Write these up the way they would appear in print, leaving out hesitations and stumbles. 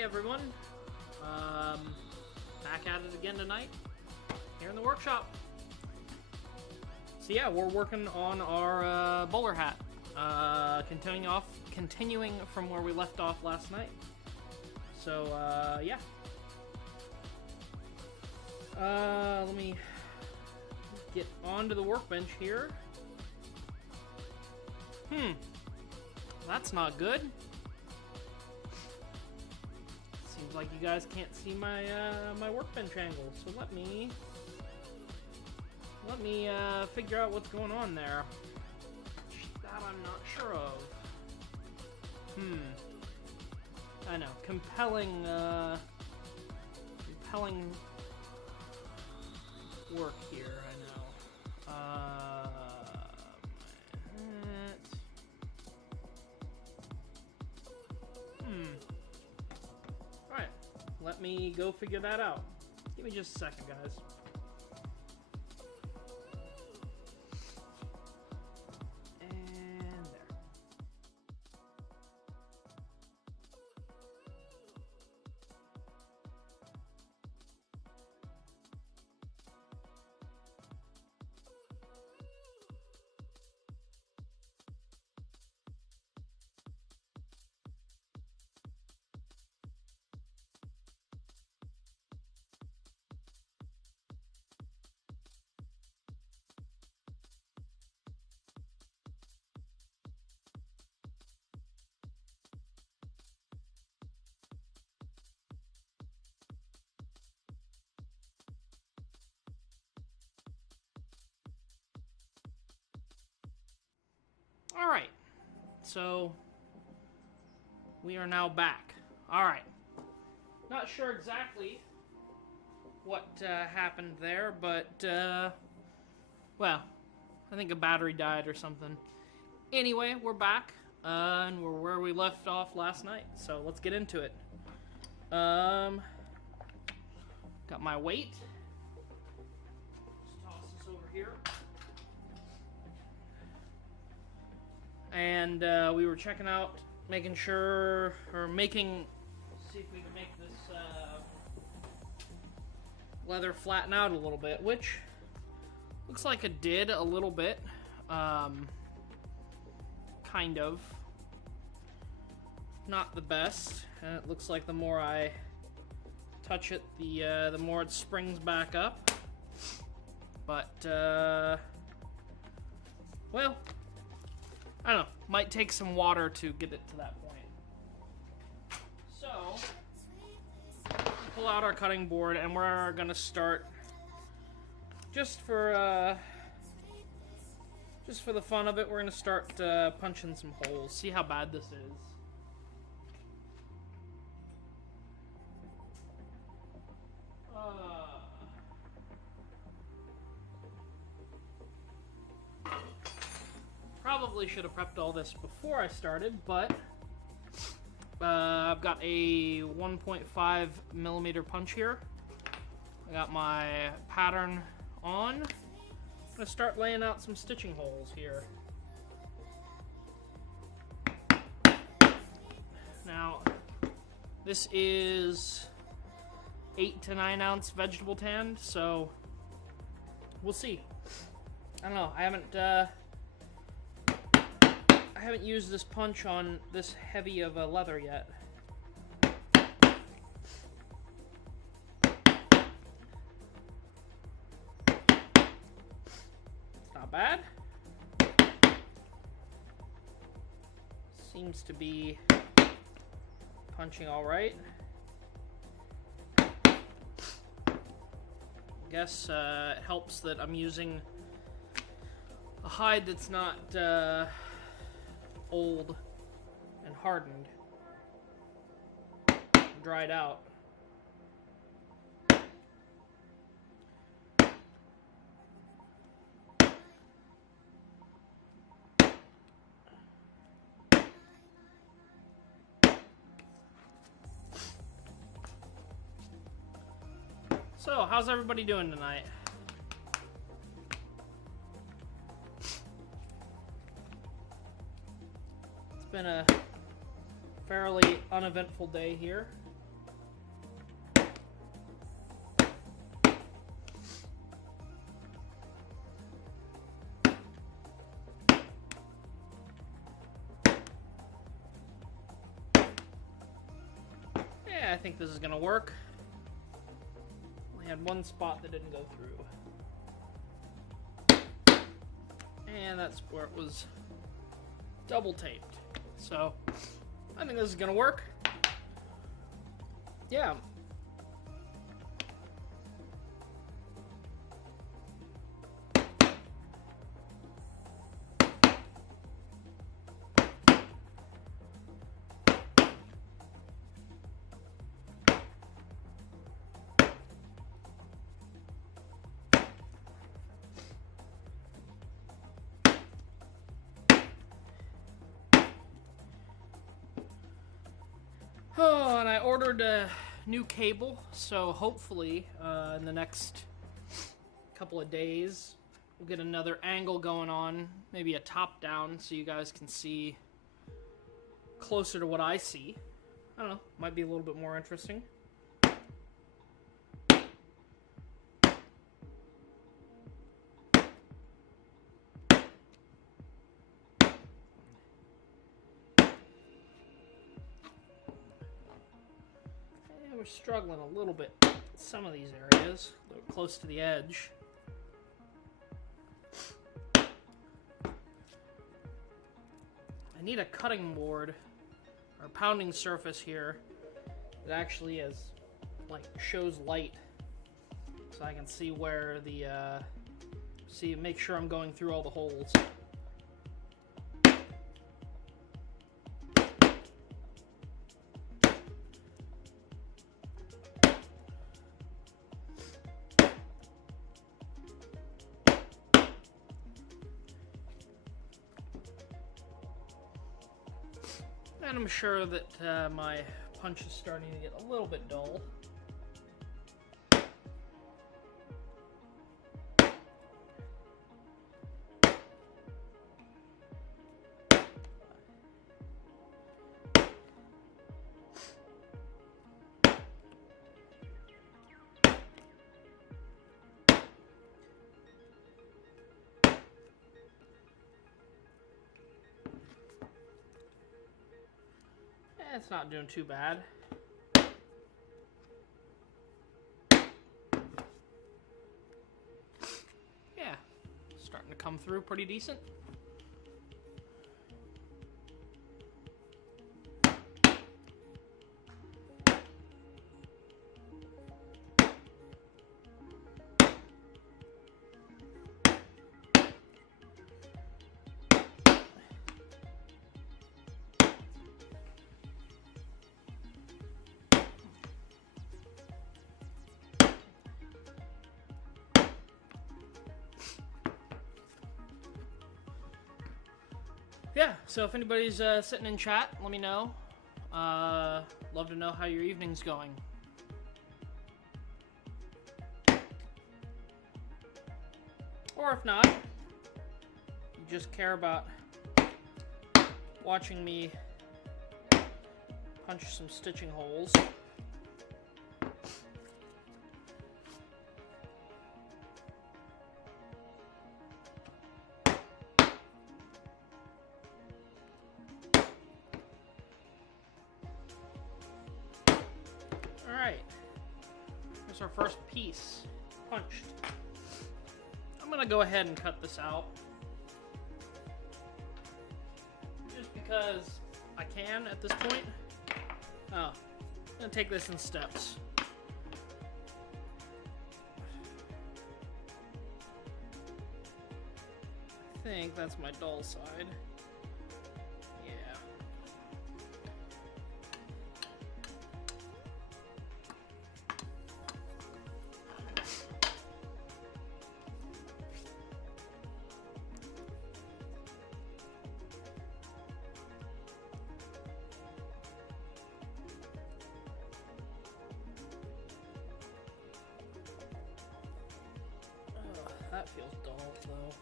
Hey everyone, back at it again tonight, here in the workshop. So yeah, we're working on our bowler hat, continuing from where we left off last night. So yeah, let me get onto the workbench here. That's not good. Seems like you guys can't see my my workbench angle, so let me figure out what's going on there. That I'm not sure of. I know, compelling work here. I know. Alright, let me go figure that out. Give me just a second, guys. And there. Alright, so we are now back. Alright, not sure exactly what happened there, but, well, I think a battery died or something. Anyway, we're back, and we're where we left off last night, so let's get into it. Got my weight. Just toss this over here. And we were checking out, making sure, or see if we can make this leather flatten out a little bit, which looks like it did a little bit, kind of. Not the best, and it looks like the more I touch it, the more it springs back up. But, well, I don't know, might take some water to get it to that point. So, pull out our cutting board, and we're gonna start, just for the fun of it, we're gonna start punching some holes, see how bad this is. Probably should have prepped all this before I started, but I've got a 1.5 millimeter punch here. I got my pattern on. I'm gonna start laying out some stitching holes here. Now, this is 8 to 9 ounce vegetable tanned, so we'll see. I don't know, I haven't used this punch on this heavy of a leather yet. It's not bad. Seems to be punching all right. I guess it helps that I'm using a hide that's not old and hardened, dried out. So, how's everybody doing tonight? It's been a fairly uneventful day here. think this is gonna work. We had one spot that didn't go through. And that's where it was double taped. So, I think this is gonna work. Yeah. Oh, and I ordered a new cable, so hopefully in the next couple of days we'll get another angle going on, maybe a top down, so you guys can see closer to what I see. I don't know, might be a little bit more interesting. We're struggling a little bit in some of these areas, a little close to the edge. I need a cutting board or pounding surface here that actually is like shows light, so I can see where the make sure I'm going through all the holes. And I'm sure that my punch is starting to get a little bit dull. It's not doing too bad. Yeah, starting to come through pretty decent. Yeah, so if anybody's sitting in chat, let me know. Love to know how your evening's going. Or if not, you just care about watching me punch some stitching holes. Alright, here's our first piece punched. I'm gonna go ahead and cut this out, just because I can at this point. Oh, I'm gonna take this in steps. I think that's my dull side. Yeah. That feels dull, though.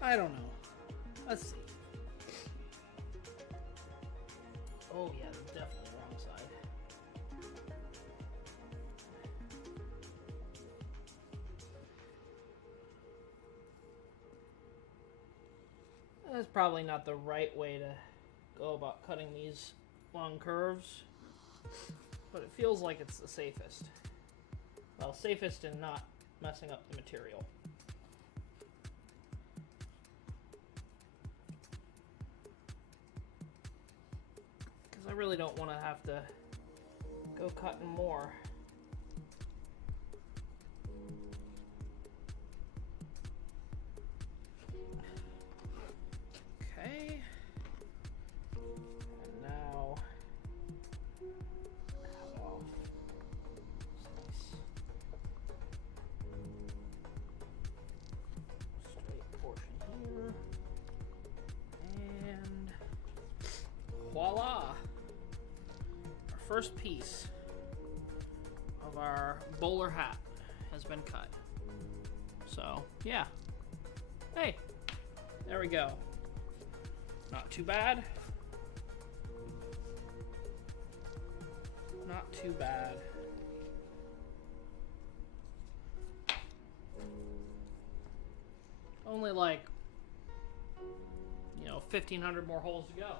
I don't know. Let's see. Oh yeah, that's definitely the wrong side. That's probably not the right way to go about cutting these long curves. but it feels like it's the safest. Well, safest in not messing up the material. Because I really don't want to have to go cutting more. Okay. And now, well, nice. Straight portion here. And voila! Our first piece of our bowler hat has been cut. So, yeah. Hey, there we go. Not too bad. Not too bad. Only like, 1,500 more holes to go.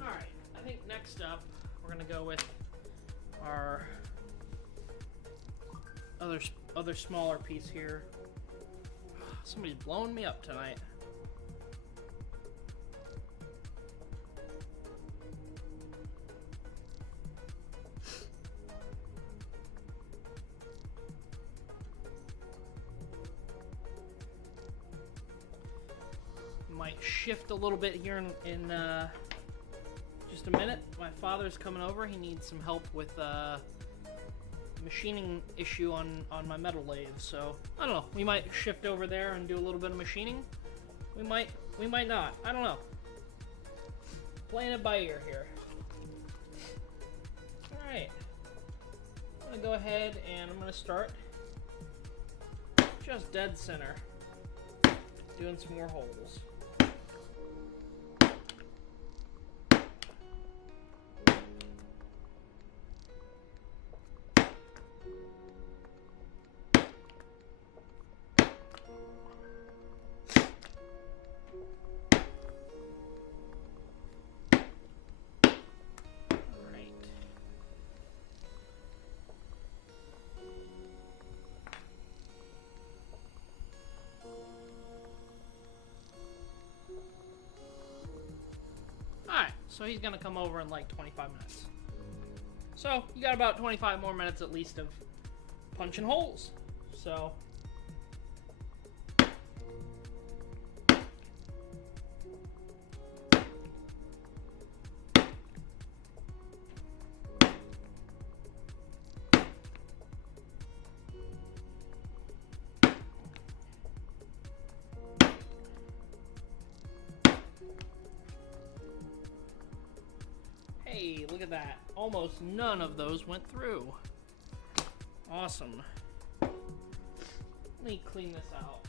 Alright, I think next up we're gonna go with our other smaller piece here. Somebody's blowing me up tonight. Might shift a little bit here in just a minute. My father's coming over. He needs some help with machining issue on my metal lathe, so I don't know. We might shift over there and do a little bit of machining. We might not. I don't know. Playing it by ear here. Alright. I'm gonna go ahead and I'm gonna start just dead center, doing some more holes. So he's gonna come over in like 25 minutes. So you got about 25 more minutes at least of punching holes. So hey, look at that. Almost none of those went through. Awesome. Let me clean this out.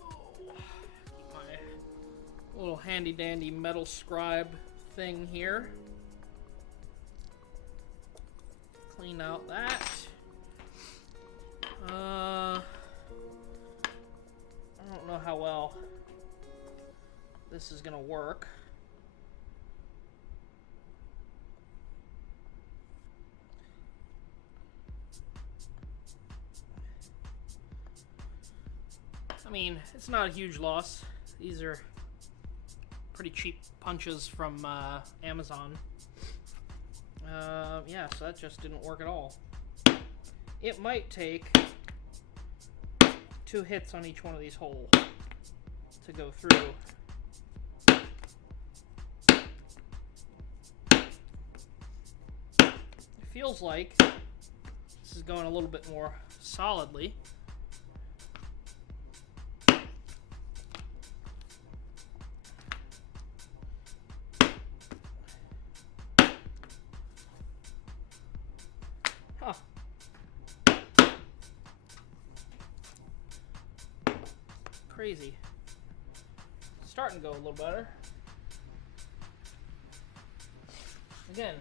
Oh, keep my little handy dandy metal scribe thing here. Clean out that. I don't know how well this is gonna work. I mean, it's not a huge loss. These are pretty cheap punches from Amazon. Yeah, so that just didn't work at all. It might take 2 hits on each one of these holes to go through. It feels like this is going a little bit more solidly. Huh. Crazy. Starting to go a little better. Again,